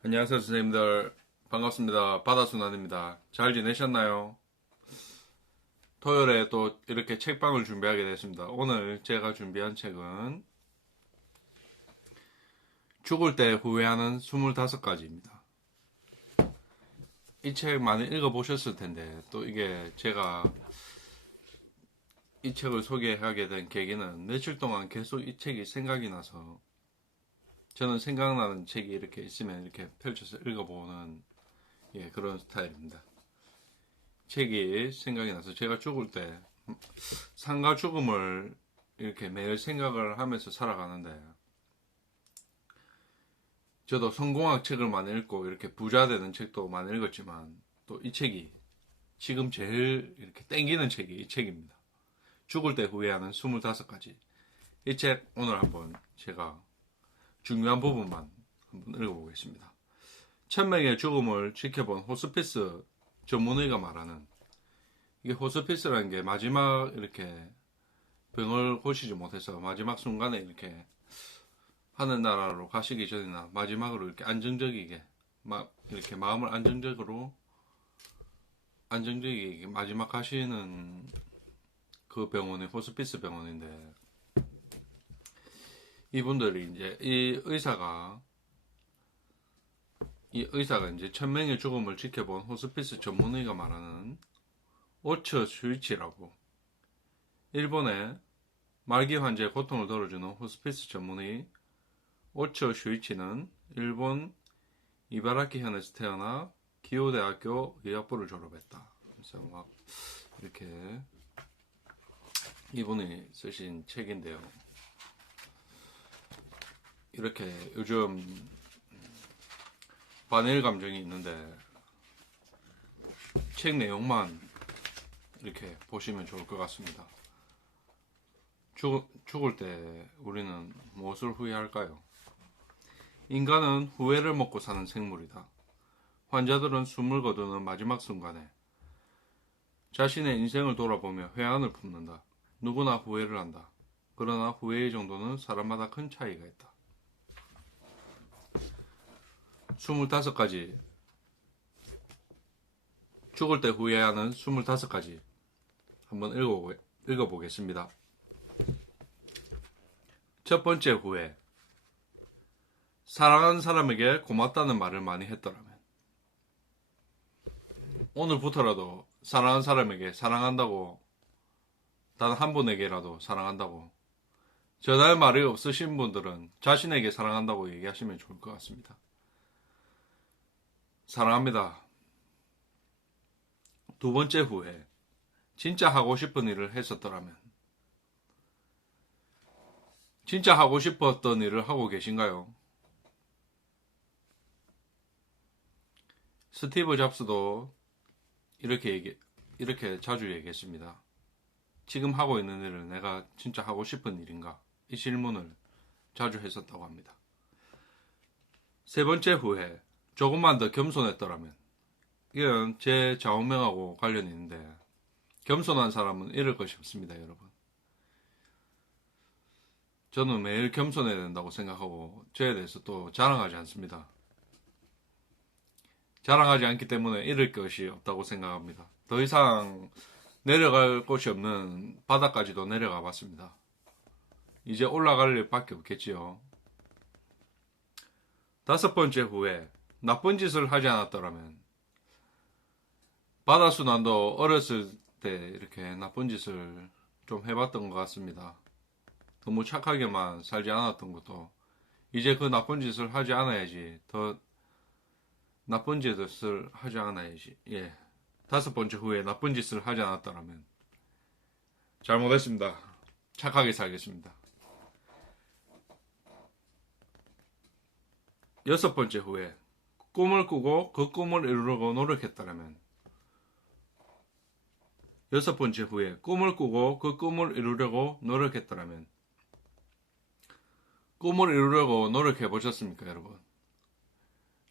안녕하세요, 선생님들. 반갑습니다. 바다순환입니다. 잘 지내셨나요? 토요일에 또 이렇게 책방을 준비하게 됐습니다. 오늘 제가 준비한 책은 죽을 때 후회하는 25가지입니다. 이 책 많이 읽어보셨을 텐데, 또 이게 제가 이 책을 소개하게 된 계기는 며칠 동안 계속 이 책이 생각이 나서 저는 생각나는 책이 이렇게 있으면 이렇게 펼쳐서 읽어보는 그런 스타일입니다. 책이 생각이 나서 제가 죽을 때 삶과 죽음을 이렇게 매일 생각을 하면서 살아가는데, 저도 성공학 책을 많이 읽고 이렇게 부자 되는 책도 많이 읽었지만 또 이 책이 지금 제일 이렇게 땡기는 책이 이 책입니다. 죽을 때 후회하는 25가지. 이 책 오늘 한번 제가 중요한 부분만 한번 읽어보겠습니다. 1000명의 죽음을 지켜본 호스피스 전문의가 말하는, 이게 호스피스라는 게 마지막 이렇게 병을 고치지 못해서 마지막 순간에 이렇게 하늘나라로 가시기 전이나 마지막으로 이렇게 안정적이게 이렇게 마음을 안정적이게 마지막 가시는 그 병원이 호스피스 병원인데, 이분들이 이제 이 의사가 이제 1000명의 죽음을 지켜본 호스피스 전문의가 말하는 오처 슈이치라고, 일본의 말기 환자의 고통을 덜어주는 호스피스 전문의 오처 슈이치는 일본 이바라키 현에서 태어나 기호대학교 의학부를 졸업했다. 그래서 막 이렇게 이분이 쓰신 책인데요. 이렇게 요즘 반일 감정이 있는데 책 내용만 이렇게 보시면 좋을 것 같습니다. 죽을 때 우리는 무엇을 후회할까요? 인간은 후회를 먹고 사는 생물이다. 환자들은 숨을 거두는 마지막 순간에 자신의 인생을 돌아보며 회한을 품는다. 누구나 후회를 한다. 그러나 후회의 정도는 사람마다 큰 차이가 있다. 25가지. 죽을 때 후회하는 25가지. 한번 읽어보겠습니다. 첫 번째 후회. 사랑하는 사람에게 고맙다는 말을 많이 했더라면. 오늘부터라도 사랑하는 사람에게 사랑한다고, 단 한 분에게라도 사랑한다고, 전할 말이 없으신 분들은 자신에게 사랑한다고 얘기하시면 좋을 것 같습니다. 사랑합니다. 두 번째 후회. 진짜 하고 싶은 일을 했었더라면. 진짜 하고 싶었던 일을 하고 계신가요? 스티브 잡스도 이렇게 자주 얘기했습니다. 지금 하고 있는 일을 내가 진짜 하고 싶은 일인가? 이 질문을 자주 했었다고 합니다. 세 번째 후회. 조금만 더 겸손했더라면. 이건 제 좌우명하고 관련이 있는데, 겸손한 사람은 잃을 것이 없습니다, 여러분. 저는 매일 겸손해야 된다고 생각하고 저에 대해서 또 자랑하지 않습니다. 자랑하지 않기 때문에 잃을 것이 없다고 생각합니다. 더 이상 내려갈 곳이 없는 바닥까지도 내려가 봤습니다. 이제 올라갈 일밖에 없겠지요. 다섯 번째 후회. 나쁜 짓을 하지 않았더라면. 바다순환도 어렸을 때 이렇게 나쁜 짓을 좀 해봤던 것 같습니다. 너무 착하게만 살지 않았던 것도, 이제 그 나쁜 짓을 하지 않아야지. 더 나쁜 짓을 하지 않아야지. 다섯 번째 후에 나쁜 짓을 하지 않았더라면. 잘못했습니다. 착하게 살겠습니다. 여섯 번째 후에 꿈을 꾸고 그 꿈을 이루려고 노력했더라면. 여섯 번째 후에 꿈을 꾸고 그 꿈을 이루려고 노력했더라면. 꿈을 이루려고 노력해 보셨습니까, 여러분?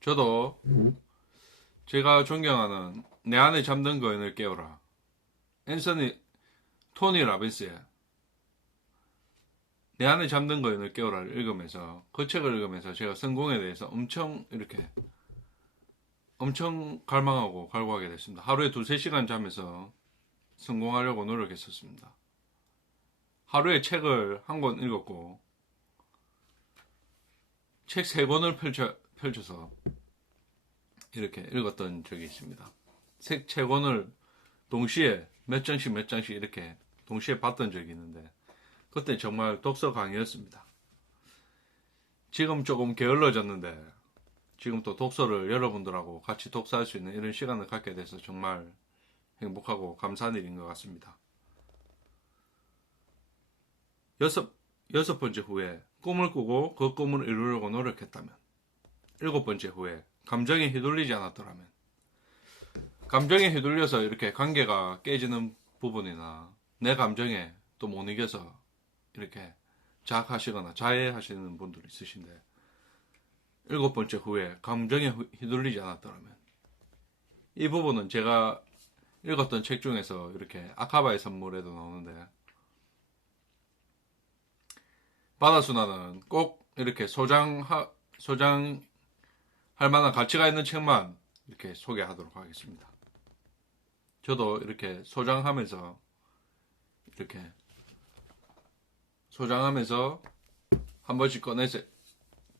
저도 제가 존경하는 내 안에 잠든 거인을 깨워라, 토니 라빈스의 내 안에 잠든 거인을 깨워라를 읽으면서, 그 책을 읽으면서 제가 성공에 대해서 엄청 이렇게 엄청 갈망하고 갈구하게 됐습니다. 하루에 2-3시간 자면서 성공하려고 노력했었습니다. 하루에 책을 한 권 읽었고 책 3권을 펼쳐서 이렇게 읽었던 적이 있습니다. 책 3권을 동시에 몇 장씩 이렇게 동시에 봤던 적이 있는데 그때 정말 독서 강의였습니다. 지금 조금 게을러졌는데 지금 또 독서를 여러분들하고 같이 독서할 수 있는 이런 시간을 갖게 돼서 정말 행복하고 감사한 일인 것 같습니다. 여섯 번째 후에 꿈을 꾸고 그 꿈을 이루려고 노력했다면, 7번째 후에 감정에 휘둘리지 않았더라면, 감정에 휘둘려서 이렇게 관계가 깨지는 부분이나 내 감정에 또 못 이겨서 이렇게 자학하시거나 자해하시는 분들이 있으신데 7번째 후에 감정에 휘둘리지 않았더라면, 이 부분은 제가 읽었던 책 중에서 이렇게 아카바의 선물에도 나오는데 바다순환은 꼭 이렇게 소장할 만한 가치가 있는 책만 이렇게 소개하도록 하겠습니다. 저도 이렇게 소장하면서 한 번씩 꺼내서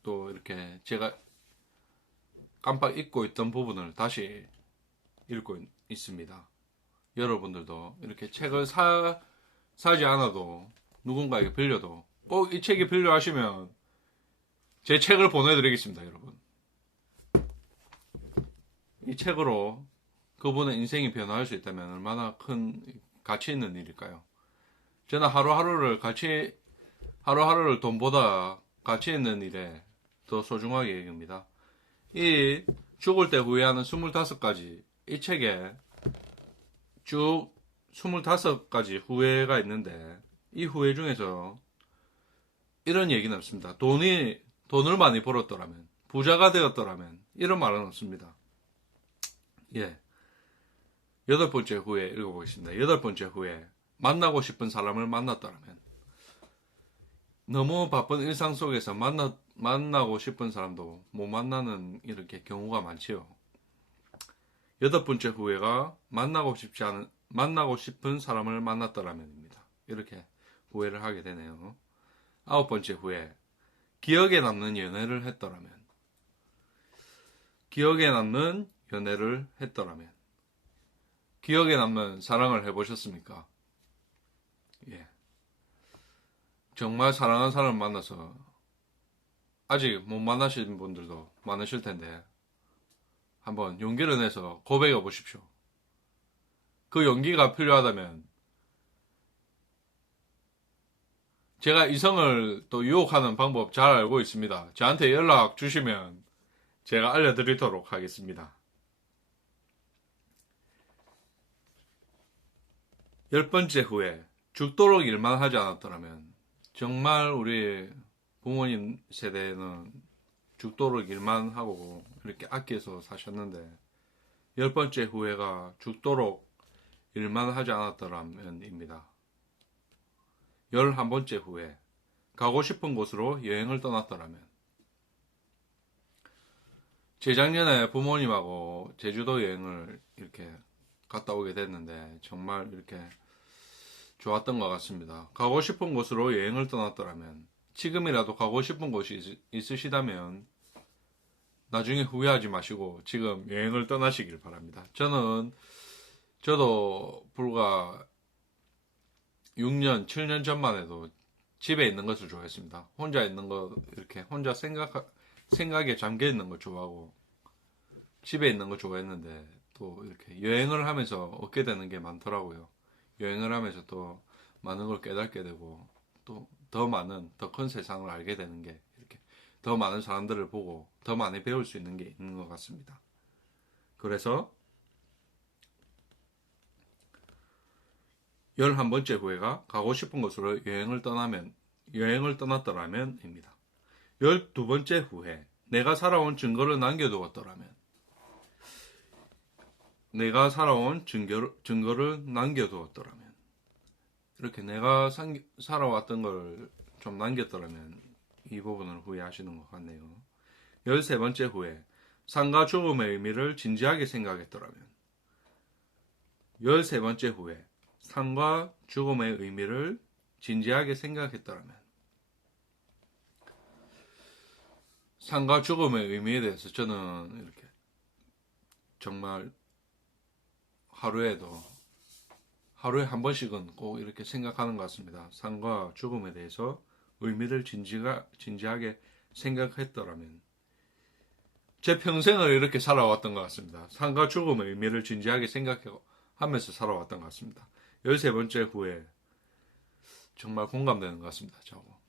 또 이렇게 제가 깜빡 잊고 있던 부분을 다시 읽고 있습니다. 여러분들도 이렇게 책을 사지 않아도 누군가에게 빌려도 꼭 이 책이 필요하시면 제 책을 보내드리겠습니다, 여러분. 이 책으로 그분의 인생이 변화할 수 있다면 얼마나 큰 가치 있는 일일까요? 저는 하루하루를 돈보다 가치 있는 일에 더 소중하게 여깁니다. 이 죽을 때 후회하는 25가지, 이 책에 쭉 25가지 후회가 있는데 이 후회 중에서 이런 얘기는 없습니다. 돈을 많이 벌었더라면, 부자가 되었더라면 이런 말은 없습니다. 예. 8번째 후회 읽어보겠습니다. 8번째 후회, 만나고 싶은 사람을 만났더라면. 너무 바쁜 일상 속에서 만나고 싶은 사람도 못 만나는 이렇게 경우가 많지요. 8번째 후회가 만나고 싶은 사람을 만났더라면입니다. 이렇게 후회를 하게 되네요. 9번째 후회, 기억에 남는 연애를 했더라면. 기억에 남는 연애를 했더라면. 기억에 남는 사랑을 해보셨습니까? 예. 정말 사랑하는 사람을 만나서 아직 못 만나신 분들도 많으실 텐데 한번 용기를 내서 고백해 보십시오. 그 용기가 필요하다면 제가 이성을 또 유혹하는 방법 잘 알고 있습니다. 저한테 연락 주시면 제가 알려드리도록 하겠습니다. 10번째 후에 죽도록 일만 하지 않았더라면. 정말 우리 부모님 세대는 죽도록 일만 하고 이렇게 아껴서 사셨는데 10번째 후회가 죽도록 일만 하지 않았더라면입니다. 11번째 후회, 가고 싶은 곳으로 여행을 떠났더라면. 재작년에 부모님하고 제주도 여행을 이렇게 갔다 오게 됐는데 정말 이렇게 좋았던 것 같습니다. 가고 싶은 곳으로 여행을 떠났더라면, 지금이라도 가고 싶은 곳이 있으시다면 나중에 후회하지 마시고 지금 여행을 떠나시길 바랍니다. 저도 불과 6년, 7년 전만 해도 집에 있는 것을 좋아했습니다. 혼자 있는 거, 이렇게 혼자 생각에 잠겨 있는 거 좋아하고 집에 있는 거 좋아했는데 또 이렇게 여행을 하면서 얻게 되는 게 많더라고요. 여행을 하면서 또 많은 걸 깨닫게 되고 또 더 큰 세상을 알게 되는 게 이렇게 더 많은 사람들을 보고 더 많이 배울 수 있는 게 있는 것 같습니다. 그래서 11번째 후회가 가고 싶은 곳으로 여행을 떠났더라면입니다. 12번째 후회, 내가 살아온 증거를 남겨두었더라면. 내가 살아온 증거를 남겨두었더라면. 이렇게 내가 살아왔던 걸 좀 남겼더라면 이 부분을 후회하시는 것 같네요. 13번째 후회, 삶과 죽음의 의미를 진지하게 생각했더라면 13번째 후회 삶과 죽음의 의미를 진지하게 생각했더라면 삶과 죽음의 의미에 대해서 저는 이렇게 정말 하루에 한 번씩은 꼭 이렇게 생각하는 것 같습니다. 삶과 죽음에 대해서 의미를 진지하게 생각했더라면 제 평생을 이렇게 살아왔던 것 같습니다. 삶과 죽음의 의미를 진지하게 생각하면서 살아왔던 것 같습니다. 13번째 후에 정말 공감되는 것 같습니다. 저거.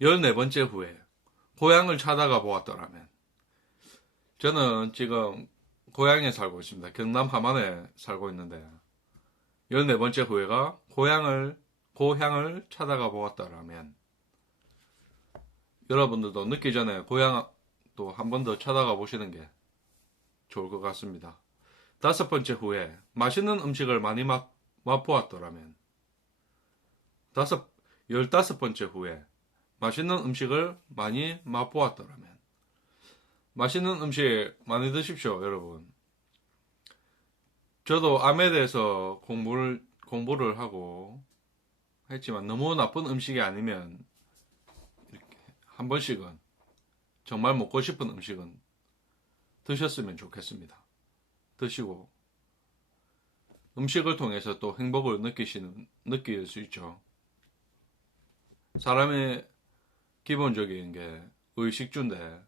14번째 후에 고향을 찾아가 보았더라면 저는 지금 고향에 살고 있습니다. 경남 함안에 살고 있는데 14번째 후회가 고향을 찾아가 보았다라면 여러분들도 늦기 전에 고향 또 한 번 더 찾아가 보시는 게 좋을 것 같습니다. 5번째 후회 맛있는 음식을 많이 맛보았더라면 15번째 후회 맛있는 음식을 많이 맛보았더라면 맛있는 음식 많이 드십시오, 여러분. 저도 암에 대해서 공부를 하고 했지만 너무 나쁜 음식이 아니면 이렇게 한 번씩은 정말 먹고 싶은 음식은 드셨으면 좋겠습니다. 드시고 음식을 통해서 또 행복을 느낄 수 있죠. 사람의 기본적인 게 의식주인데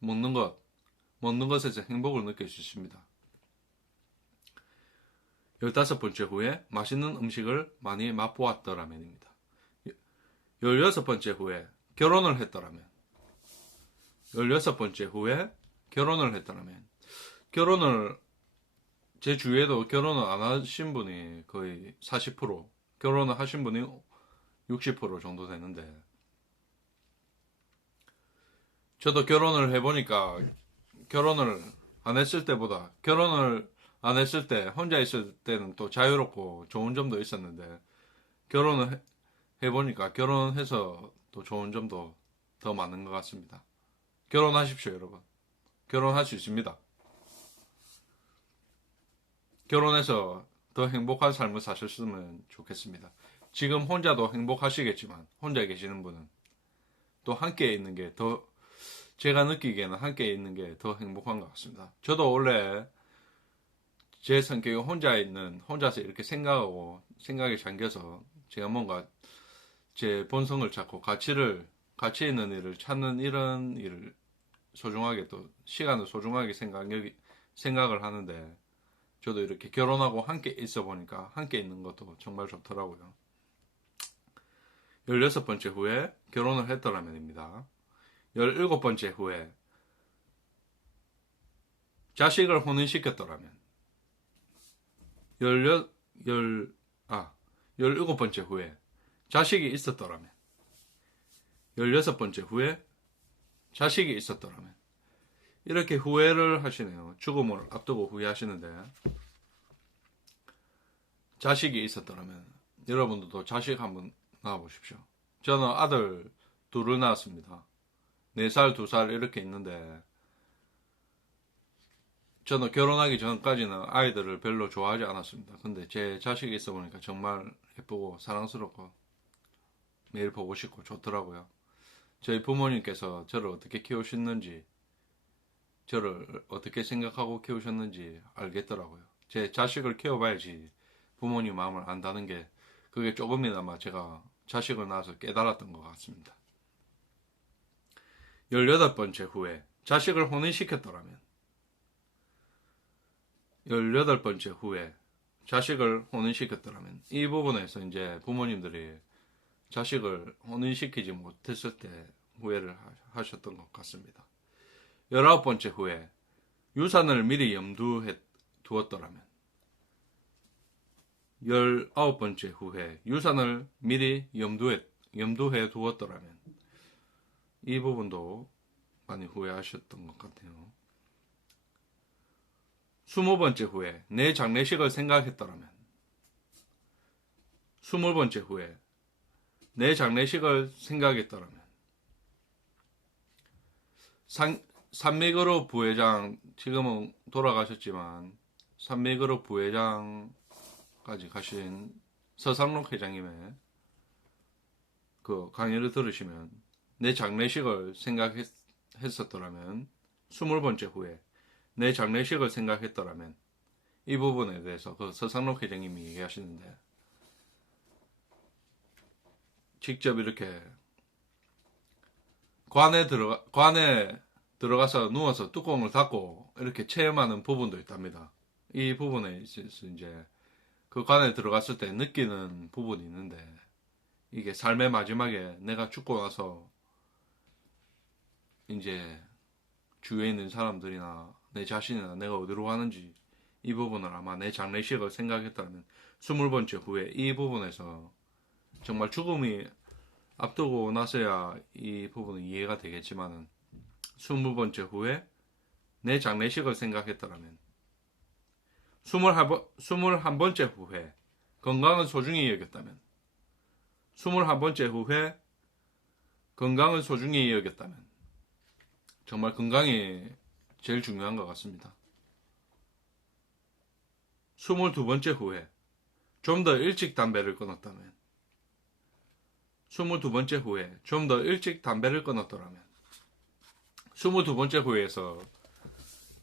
먹는 것에서 행복을 느낄 수 있습니다. 15번째 후에 맛있는 음식을 많이 맛보았더라면입니다. 16번째 후에 결혼을 했더라면 16번째 후에 결혼을 했더라면 제 주위에도 결혼을 안 하신 분이 거의 40% 결혼을 하신 분이 60% 정도 되는데 저도 결혼을 해보니까 결혼을 안 했을 때 혼자 있을 때는 또 자유롭고 좋은 점도 있었는데 결혼을 해보니까 결혼해서 또 좋은 점도 더 많은 것 같습니다. 결혼하십시오, 여러분. 결혼할 수 있습니다. 결혼해서 더 행복한 삶을 사셨으면 좋겠습니다. 지금 혼자도 행복하시겠지만 혼자 계시는 분은 또 함께 있는 게 제가 느끼기에는 함께 있는 게 더 행복한 것 같습니다. 저도 원래 제 성격이 혼자서 이렇게 생각에 잠겨서 제가 뭔가 제 본성을 찾고 가치 있는 일을 찾는 이런 일을 소중하게 또 시간을 소중하게 생각을 하는데 저도 이렇게 결혼하고 함께 있어 보니까 함께 있는 것도 정말 좋더라고요. 16번째 후에 결혼을 했더라면입니다. 17번째 후에 자식을 혼인시켰더라면 17번째 후에 자식이 있었더라면 16번째 후에 자식이 있었더라면 이렇게 후회를 하시네요. 죽음을 앞두고 후회하시는데 자식이 있었더라면 여러분들도 자식 한번 낳아보십시오. 저는 아들 둘을 낳았습니다. 4살, 2살 이렇게 있는데 저는 결혼하기 전까지는 아이들을 별로 좋아하지 않았습니다. 근데 제 자식이 있어 보니까 정말 예쁘고 사랑스럽고 매일 보고 싶고 좋더라고요. 저희 부모님께서 저를 어떻게 키우셨는지 저를 어떻게 생각하고 키우셨는지 알겠더라고요. 제 자식을 키워봐야지 부모님 마음을 안다는 게 그게 조금이나마 제가 자식을 낳아서 깨달았던 것 같습니다. 18번째 후에 자식을 혼인시켰더라면 18번째 후에 자식을 혼인시켰더라면 이 부분에서 이제 부모님들이 자식을 혼인시키지 못했을 때 후회를 하셨던 것 같습니다. 19번째 후에 유산을 미리 염두해 두었더라면 19번째 후에 유산을 미리 염두해 두었더라면 이 부분도 많이 후회하셨던 것 같아요. 20번째 후에 내 장례식을 생각했더라면 20번째 후에 내 장례식을 생각했더라면 산미그룹 부회장, 지금은 돌아가셨지만 산미그룹 부회장까지 가신 서상록 회장님의 그 강의를 들으시면 내 장례식을 생각했었더라면 20번째 후에 내 장례식을 생각했더라면 이 부분에 대해서 그 서상록 회장님이 얘기하시는데, 직접 이렇게 관에 들어가서 누워서 뚜껑을 닫고 이렇게 체험하는 부분도 있답니다. 이 부분에 있어서 이제 그 관에 들어갔을 때 느끼는 부분이 있는데, 이게 삶의 마지막에 내가 죽고 나서 이제 주위에 있는 사람들이나 내 자신이나 내가 어디로 가는지, 이 부분을 아마 내 장례식을 생각했다면 20번째 후에 이 부분에서 정말 죽음이 앞두고 나서야 이 부분은 이해가 되겠지만은 20번째 후에 내 장례식을 생각했다면 21번째 후에 건강을 소중히 여겼다면 21번째 후에 건강을 소중히 여겼다면 정말 건강이 제일 중요한 것 같습니다. 22번째 후에 좀 더 일찍 담배를 끊었다면 22번째 후에 좀 더 일찍 담배를 끊었더라면 22번째 후에서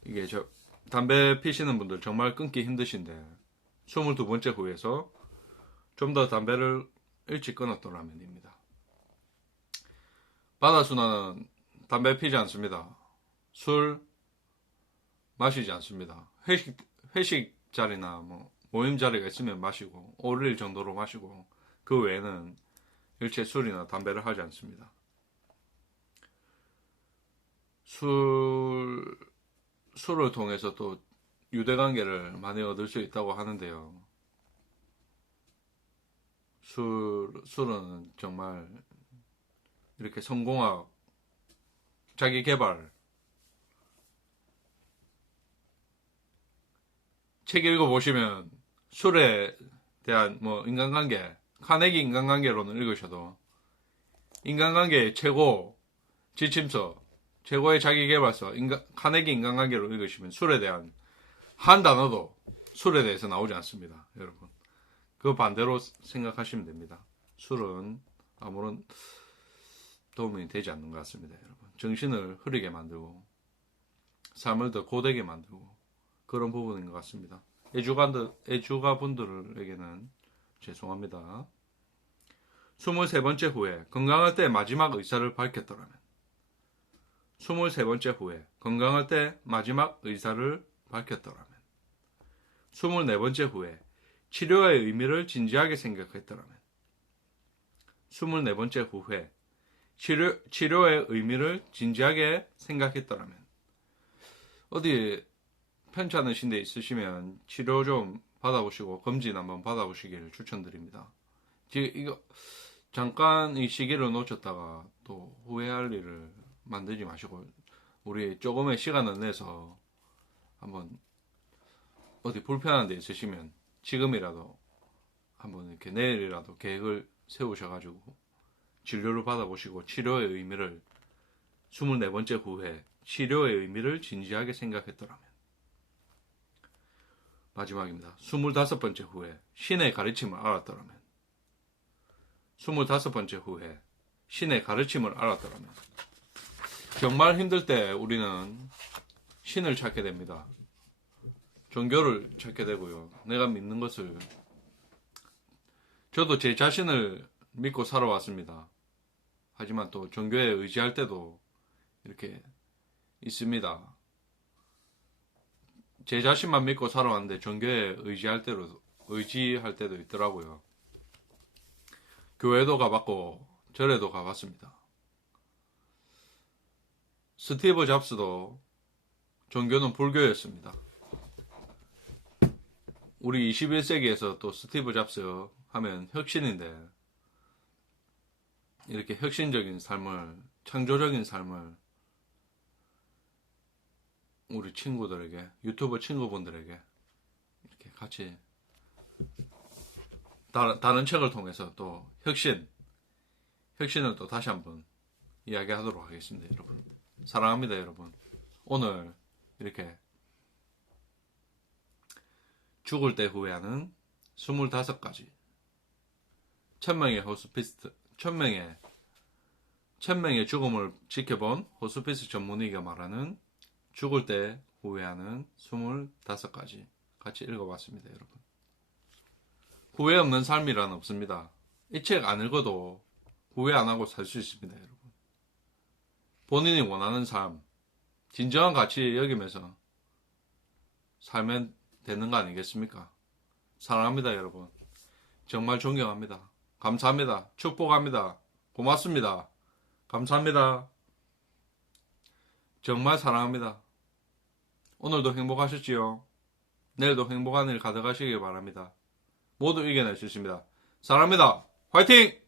이게 담배 피시는 분들 정말 끊기 힘드신데 22번째 후에서 좀 더 담배를 일찍 끊었더라면입니다. 바다수나는 담배 피지 않습니다. 술 마시지 않습니다. 회식 자리나 모임 자리가 있으면 마시고 5일 정도로 마시고 그 외에는 일체 술이나 담배를 하지 않습니다. 술을 통해서 또 유대관계를 많이 얻을 수 있다고 하는데요. 술은 정말 이렇게 성공학, 자기 개발, 책 읽어보시면 술에 대한 인간관계, 카네기 인간관계론을 읽으셔도 인간관계의 최고 지침서, 최고의 자기개발서, 카네기 인간관계를 읽으시면 술에 대한 한 단어도 술에 대해서 나오지 않습니다. 여러분, 그 반대로 생각하시면 됩니다. 술은 아무런 도움이 되지 않는 것 같습니다. 여러분, 정신을 흐리게 만들고 삶을 더 고되게 만들고 그런 부분인 것 같습니다. 애주가분들에게는 죄송합니다. 23번째 후에 건강할 때 마지막 의사를 밝혔더라면 23번째 후에 건강할 때 마지막 의사를 밝혔더라면 24번째 후에 치료의 의미를 진지하게 생각했더라면 24번째 후에 치료의 의미를 진지하게 생각했더라면 어디 편찮으신 데 있으시면 치료 좀 받아보시고 검진 한번 받아보시기를 추천드립니다. 이거 잠깐 이 시기를 놓쳤다가 또 후회할 일을 만들지 마시고 우리 조금의 시간을 내서 한번 어디 불편한 데 있으시면 지금이라도 한번 이렇게 내일이라도 계획을 세우셔가지고 진료를 받아보시고 치료의 의미를 24번째 후에 치료의 의미를 진지하게 생각했더라면 마지막입니다. 25번째 후에 신의 가르침을 알았더라면 25번째 후에 신의 가르침을 알았더라면 정말 힘들 때 우리는 신을 찾게 됩니다. 종교를 찾게 되고요. 내가 믿는 것을 저도 제 자신을 믿고 살아왔습니다. 하지만 또 종교에 의지할 때도 이렇게 있습니다. 제 자신만 믿고 살아왔는데 종교에 의지할 때도 있더라고요. 교회도 가봤고 절에도 가봤습니다. 스티브 잡스도 종교는 불교였습니다. 우리 21세기에서 또 스티브 잡스 하면 혁신인데 이렇게 혁신적인 삶을, 창조적인 삶을 우리 친구들에게, 유튜버 친구분들에게 이렇게 같이 다른 책을 통해서 또 혁신을 또 다시 한번 이야기하도록 하겠습니다. 여러분, 사랑합니다. 여러분. 오늘 이렇게 죽을 때 후회하는 25가지 1000명의 호스피스 1000명의 죽음을 지켜본 호스피스 전문의가 말하는 죽을 때 후회하는 25가지 같이 읽어봤습니다. 여러분, 후회 없는 삶이란 없습니다. 이 책 안 읽어도 후회 안 하고 살 수 있습니다. 여러분, 본인이 원하는 삶, 진정한 가치 여기면서 살면 되는 거 아니겠습니까? 사랑합니다. 여러분, 정말 존경합니다. 감사합니다. 축복합니다. 고맙습니다. 감사합니다. 정말 사랑합니다. 오늘도 행복하셨지요? 내일도 행복한 일 가득하시길 바랍니다. 모두 이겨낼 수 있습니다. 사랑합니다. 화이팅!